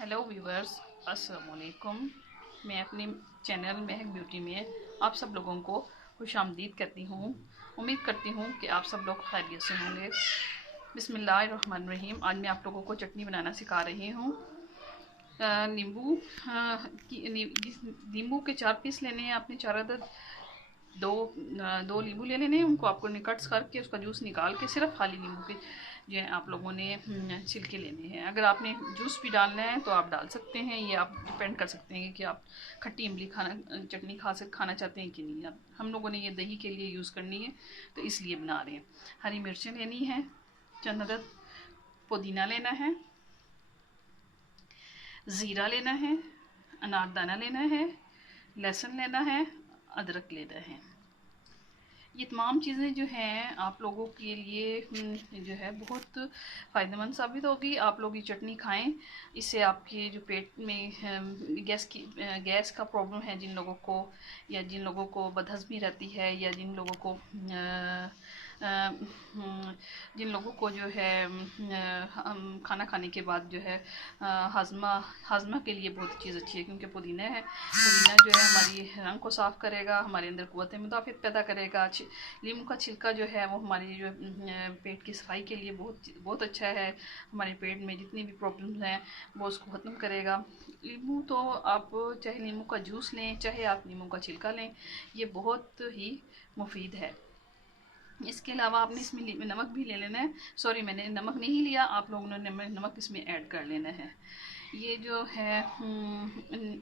Hello viewers, अस्सलाम वालेकुम। मैं अपने चैनल महक ब्यूटी में आप सब लोगों को खुशामदीद कहती हूँ। उम्मीद करती हूँ कि आप सब लोग खैरियत से होंगे। बिस्मिल्लाहिर्रहमानिर्रहीम। आज मैं आप लोगों को चटनी बनाना सिखा रही हूँ। नींबू के 4 पीस लेने हैं आपने, 4 अदद। दो नींबू ले लेने हैं, उनको आपको कट्स करके उसका जूस निकाल के सिर्फ खाली नींबू के जो है आप लोगों ने छिलके लेने हैं। अगर आपने जूस भी डालना है तो आप डाल सकते हैं, ये आप डिपेंड कर सकते हैं कि आप खट्टी इमली चटनी खाना चाहते हैं कि नहीं। अब हम लोगों ने ये दही के लिए यूज़ करनी है तो इसलिए बना रहे हैं। हरी मिर्चें लेनी है, चंद अदद, पुदीना लेना है, ज़ीरा लेना है, अनारदाना लेना है, लहसुन लेना है, अदरक लेना है। ये तमाम चीज़ें जो हैं आप लोगों के लिए जो है बहुत फ़ायदेमंद साबित होगी। आप लोग ये चटनी खाएं, इससे आपके जो पेट में गैस का प्रॉब्लम है जिन लोगों को, या जिन लोगों को बदहज़मी रहती है, या जिन लोगों को जो है खाना खाने के बाद जो है हाजमा के लिए बहुत चीज़ अच्छी है, क्योंकि पुदीना जो है हमारी रंग को साफ़ करेगा, हमारे अंदर क़ुव्वत मुदाफ़ित पैदा करेगा। नींबू का छिलका जो है वो हमारी जो पेट की सफाई के लिए बहुत अच्छा है। हमारे पेट में जितनी भी प्रॉब्लम्स हैं वो उसको ख़त्म करेगा। नींबू तो आप चाहे नींबू का जूस लें, चाहे आप नींबू का छिलका लें, ये बहुत ही मुफीद है। इसके अलावा आपने इसमें नमक भी ले लेना है। सॉरी, मैंने नमक नहीं लिया, आप लोगों ने नमक इसमें ऐड कर लेना है। ये जो है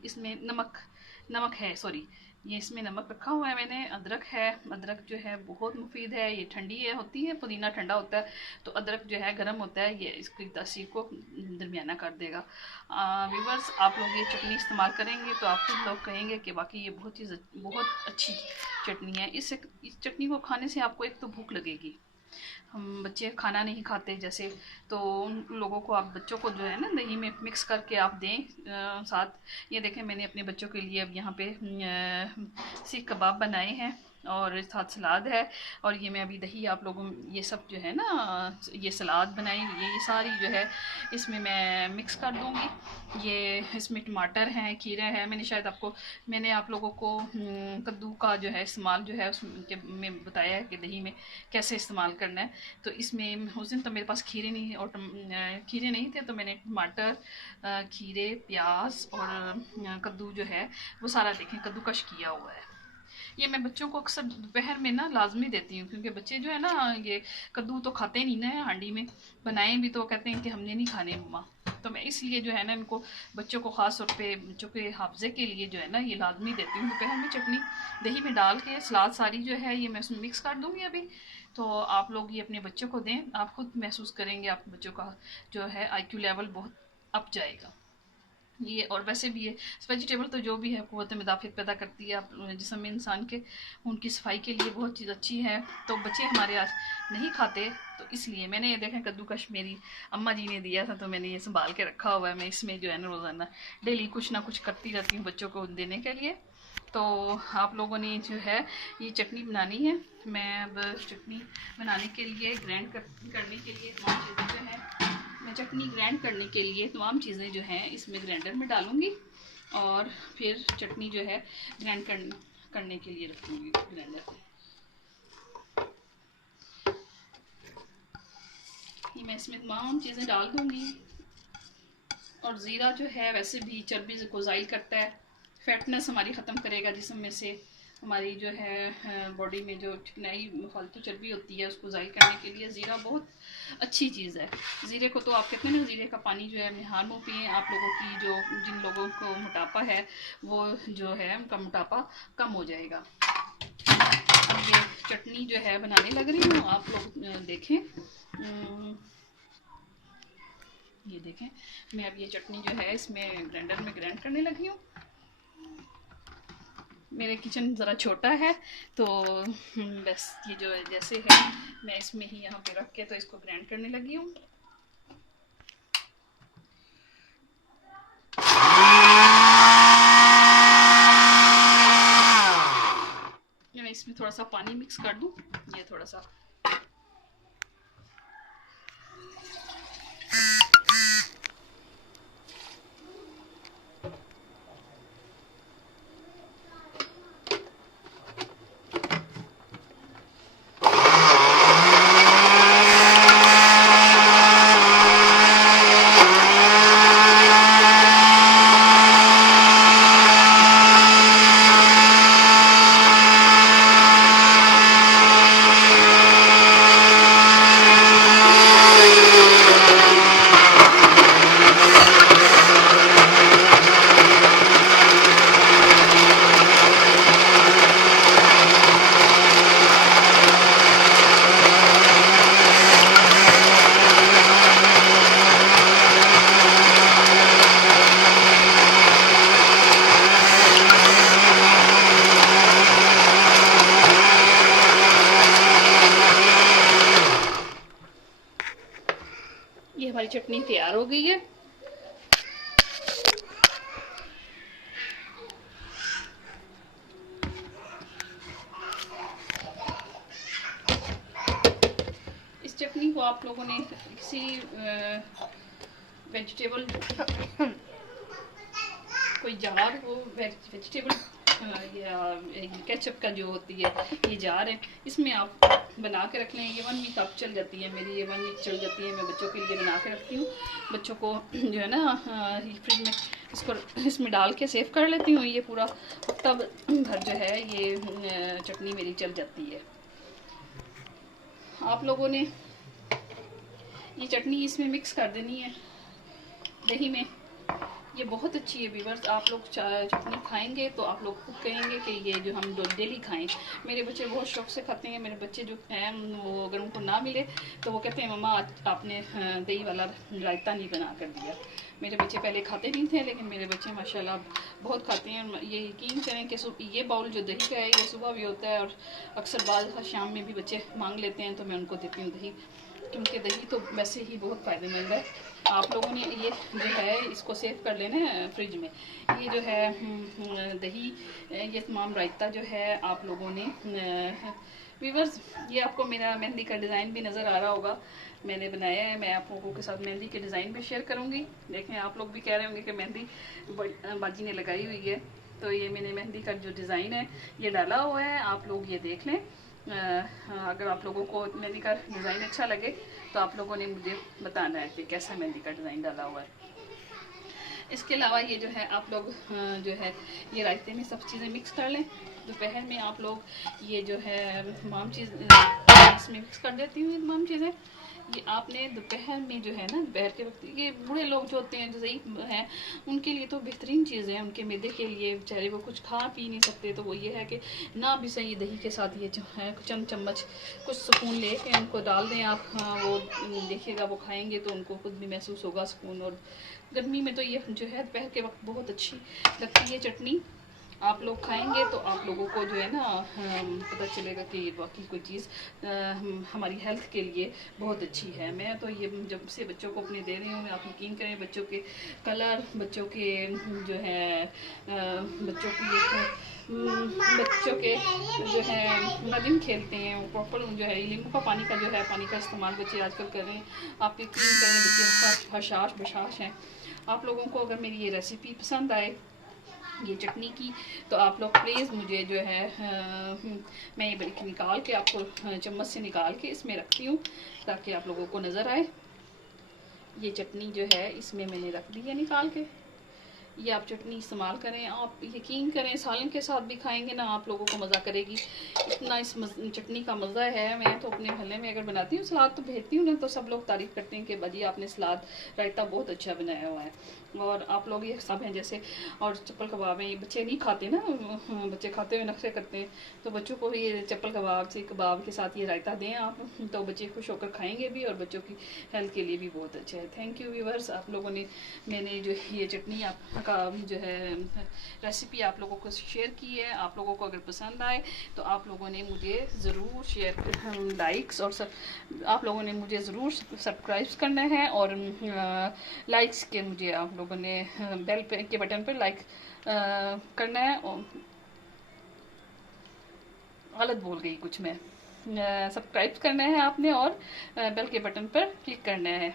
इसमें नमक है, सॉरी, ये इसमें नमक रखा हुआ है मैंने। अदरक है, अदरक जो है बहुत मुफीद है, ये ठंडी होती है, पुदीना ठंडा होता है तो अदरक जो है गर्म होता है, ये इसकी तासीर को दरमियाना कर देगा। व्यूवर्स, आप लोग ये चटनी इस्तेमाल करेंगे तो आप खुद लोग कहेंगे कि वाकई ये बहुत अच्छी चटनी है। इस चटनी को खाने से आपको एक तो भूख लगेगी। हम बच्चे खाना नहीं खाते जैसे, तो उन लोगों को आप बच्चों को जो है ना दही में मिक्स करके आप दें साथ। ये देखें, मैंने अपने बच्चों के लिए अब यहाँ पे सीख कबाब बनाए हैं और साथ सलाद है। और ये मैं अभी दही आप लोगों ये सब जो है ना, ये सलाद बनाई, ये सारी जो है इसमें मैं मिक्स कर दूँगी। ये इसमें टमाटर हैं, खीरा है। मैंने आप लोगों को कद्दू का जो है इस्तेमाल जो है उसके में बताया है कि दही में कैसे इस्तेमाल करना है। तो इसमें उस दिन तो मेरे पास खीरे नहीं थे, तो मैंने टमाटर, खीरे, प्याज और कद्दू जो है वो सारा देखें कद्दूकश किया हुआ है। ये मैं बच्चों को अक्सर दोपहर में ना लाजमी देती हूँ, क्योंकि बच्चे जो है ना ये कद्दू तो खाते नहीं ना, हांडी में बनाए भी तो कहते हैं कि हमने नहीं खाने मम्मा। तो मैं इसलिए जो है ना इनको, बच्चों को ख़ास तौर पे बच्चों के हाफजे के लिए जो है ना ये लाजमी देती हूँ दोपहर में। चटनी दही में डाल के सलाद सारी जो है ये मैं उसमें मिक्स कर दूँगी अभी। तो आप लोग ये अपने बच्चों को दें, आप खुद महसूस करेंगे आपके बच्चों का जो है IQ लेवल बहुत अप जाएगा। ये और वैसे भी ये वेजिटेबल तो जो भी है क़ुव्वत मुदाफ़ित पैदा करती है आप जिस्म में इंसान के, उनकी सफाई के लिए बहुत चीज़ अच्छी है। तो बच्चे हमारे आज नहीं खाते, तो इसलिए मैंने ये देखें कद्दूकश मेरी अम्मा जी ने दिया था तो मैंने ये संभाल के रखा हुआ है। मैं इसमें जो है ना रोज़ाना डेली कुछ ना कुछ करती रहती हूँ बच्चों को देने के लिए। तो आप लोगों ने जो है ये चटनी बनानी है। मैं अब चटनी बनाने के लिए करने के लिए तमाम चीज़ें जो है, मैं चटनी ग्राइंड करने के लिए तमाम चीज़ें जो हैं इसमें ग्राइंडर में डालूँगी और फिर चटनी जो है ग्राइंड करने के लिए रखूँगी ग्राइंडर पे। ये मैं इसमें तमाम चीज़ें डाल दूँगी। और ज़ीरा जो है वैसे भी चर्बी को ज़ाइल करता है, फैटनेस हमारी ख़त्म करेगा जिस्म में से। हमारी जो है बॉडी में जो चिकनाई फालतू चर्बी होती है उसको ज़ाइल करने के लिए ज़ीरा बहुत अच्छी चीज़ है। ज़ीरे को तो आप कहते हैं ना, ज़ीरे का पानी जो है निहार मुँह पिए। आप लोगों की जिन लोगों को मोटापा है वो जो है उनका मोटापा कम हो जाएगा। अब ये चटनी जो है बनाने लग रही हूँ, आप लोग देखें। ये देखें, मैं अब ये चटनी जो है इसमें ग्राइंडर में ग्राइंड करने लगी हूँ। मेरे किचन ज़रा छोटा है तो बस ये जो जैसे है मैं इसमें ही यहाँ पे रख के तो इसको ग्राइंड करने लगी हूँ। मैं इसमें थोड़ा सा पानी मिक्स कर दूँ, ये थोड़ा सा हो गई है। इस चटनी को आप लोगों ने किसी वेजिटेबल कोई जार हो, वेजिटेबल या केचप का जो होती है ये जार है, इसमें आप बना के रख लें। ये 1 वीक आप चल जाती है मेरी, ये 1 वीक चल जाती है। मैं बच्चों के लिए बना के रखती हूँ। बच्चों को जो है ना फ्रिज में इसमें डाल के सेव कर लेती हूँ। ये पूरा हफ्ता भर जो है ये चटनी मेरी चल जाती है। आप लोगों ने ये चटनी इसमें मिक्स कर देनी है दही में। ये बहुत अच्छी है व्यूअर्स। आप लोग चटनी खाएंगे तो आप लोग खुद कहेंगे कि ये जो हम डेली खाएं। मेरे बच्चे बहुत शौक से खाते हैं। मेरे बच्चे जो हैं वो अगर उनको ना मिले तो वो कहते हैं मम्मा आपने दही वाला रायता नहीं बना कर दिया। मेरे बच्चे पहले खाते नहीं थे, लेकिन मेरे बच्चे माशाल्लाह बहुत खाते हैं। ये यकीन करें कि ये बाउल जो दही का है ये सुबह भी होता है और अक्सर बाद शाम में भी बच्चे मांग लेते हैं तो मैं उनको देती हूँ दही, क्योंकि दही तो वैसे ही बहुत फ़ायदेमंद है। आप लोगों ने ये जो है इसको सेव कर लेना है फ्रिज में। ये जो है दही, ये तमाम रायता जो है आप लोगों ने व्यूअर्स, ये आपको मेरा मेहंदी का डिज़ाइन भी नज़र आ रहा होगा, मैंने बनाया है। मैं आप लोगों के साथ मेहंदी के डिज़ाइन भी शेयर करूँगी। देखें, आप लोग भी कह रहे होंगे कि मेहंदी बाजी ने लगाई हुई है, तो ये मैंने मेहंदी का जो डिज़ाइन है ये डाला हुआ है। आप लोग ये देख लें। अगर आप लोगों को मेहंदी का डिज़ाइन अच्छा लगे तो आप लोगों ने मुझे बताना है कि कैसा मेहंदी का डिज़ाइन डाला हुआ है। इसके अलावा ये जो है आप लोग जो है ये रायते में सब चीज़ें मिक्स कर लें। दोपहर में आप लोग ये जो है तमाम चीज़ इसमें मिक्स कर देती हूँ। तमाम चीज़ें ये आपने दोपहर में जो है ना, दोपहर के वक्त, ये बूढ़े लोग जो होते हैं जो ज़ईफ़ हैं उनके लिए तो बेहतरीन चीज़ है। उनके मैदे के लिए बेचारे वो कुछ खा पी नहीं सकते, तो वो ये है कि ना भी सही दही के साथ ये जो है चंद चम्मच कुछ सुकून ले के उनको डाल दें आप। वो देखिएगा वो खाएंगे तो उनको खुद भी महसूस होगा सुकून। और गर्मी में तो ये जो है दोपहर के वक्त बहुत अच्छी लगती है चटनी। आप लोग खाएंगे तो आप लोगों को जो है ना पता चलेगा कि ये वाकई कोई चीज़ हमारी हेल्थ के लिए बहुत अच्छी है। मैं तो ये जब से बच्चों को अपने दे रही हूँ, आप यकीन करें बच्चों के कलर, बच्चों के जो है बच्चों के जो है नदीम खेलते हैं वो प्रॉपर जो है नींबू का पानी का जो है पानी का इस्तेमाल बच्चे आजकल कर रहे हैं। आप यकीन करें बच्चे हशाश बशाश हैं। आप लोगों को अगर मेरी ये रेसिपी पसंद आए ये चटनी की, तो आप लोग प्लीज़ मुझे जो है मैं ये बल्कि निकाल के आपको चम्मच से निकाल के इसमें रखती हूँ ताकि आप लोगों को नज़र आए। ये चटनी जो है इसमें मैंने रख दी है निकाल के। ये आप चटनी इस्तेमाल करें। आप यकीन करें सालन के साथ भी खाएंगे ना आप लोगों को मज़ा करेगी। इतना इस चटनी का मज़ा है। मैं तो अपने महल्ले में अगर बनाती हूँ सलाद तो भेजती हूँ ना, तो सब लोग तारीफ़ करते हैं कि बाजी आपने सलाद रायता बहुत अच्छा बनाया हुआ है। और आप लोग ये सब हैं जैसे, और चप्पल कबाब हैं, ये बच्चे नहीं खाते ना, बच्चे खाते हुए नखरे करते हैं, तो बच्चों को ये चप्पल कबाब से कबाब के साथ ये रायता दें आप, तो बच्चे खुश होकर खाएंगे भी और बच्चों की हेल्थ के लिए भी बहुत अच्छा है। Thank you viewers. आप लोगों ने मैंने जो ये चटनी आपका जो है रेसिपी आप लोगों को शेयर की है। आप लोगों को अगर पसंद आए तो आप लोगों ने मुझे ज़रूर शेयर लाइक्स और आप लोगों ने मुझे ज़रूर सब्सक्राइब करना है और लाइक्स के मुझे आप लोगों ने बेल के बटन पर लाइक करना है। गलत बोल गई कुछ मैं, सब्सक्राइब करना है आपने और बेल के बटन पर क्लिक करना है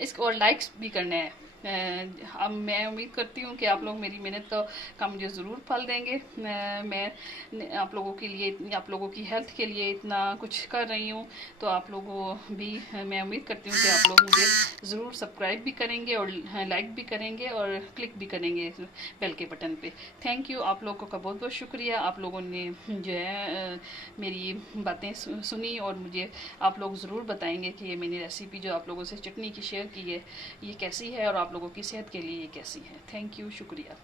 इसको और लाइक्स भी करना है। अब मैं उम्मीद करती हूँ कि आप लोग मेरी मेहनत का मुझे ज़रूर फल देंगे। मैं आप लोगों के लिए, आप लोगों की हेल्थ के लिए इतना कुछ कर रही हूँ, तो आप लोगों भी मैं उम्मीद करती हूँ कि आप लोग मुझे ज़रूर सब्सक्राइब भी करेंगे और लाइक भी करेंगे और क्लिक भी करेंगे बेल के बटन पे। थैंक यू, आप लोगों का बहुत बहुत शुक्रिया। आप लोगों ने जो है मेरी बातें सुनी और मुझे आप लोग ज़रूर बताएंगे कि ये मेरी रेसिपी जो आप लोगों से चटनी की शेयर की है ये कैसी है और आप लोगों की सेहत के लिए ये कैसी है। थैंक यू, शुक्रिया।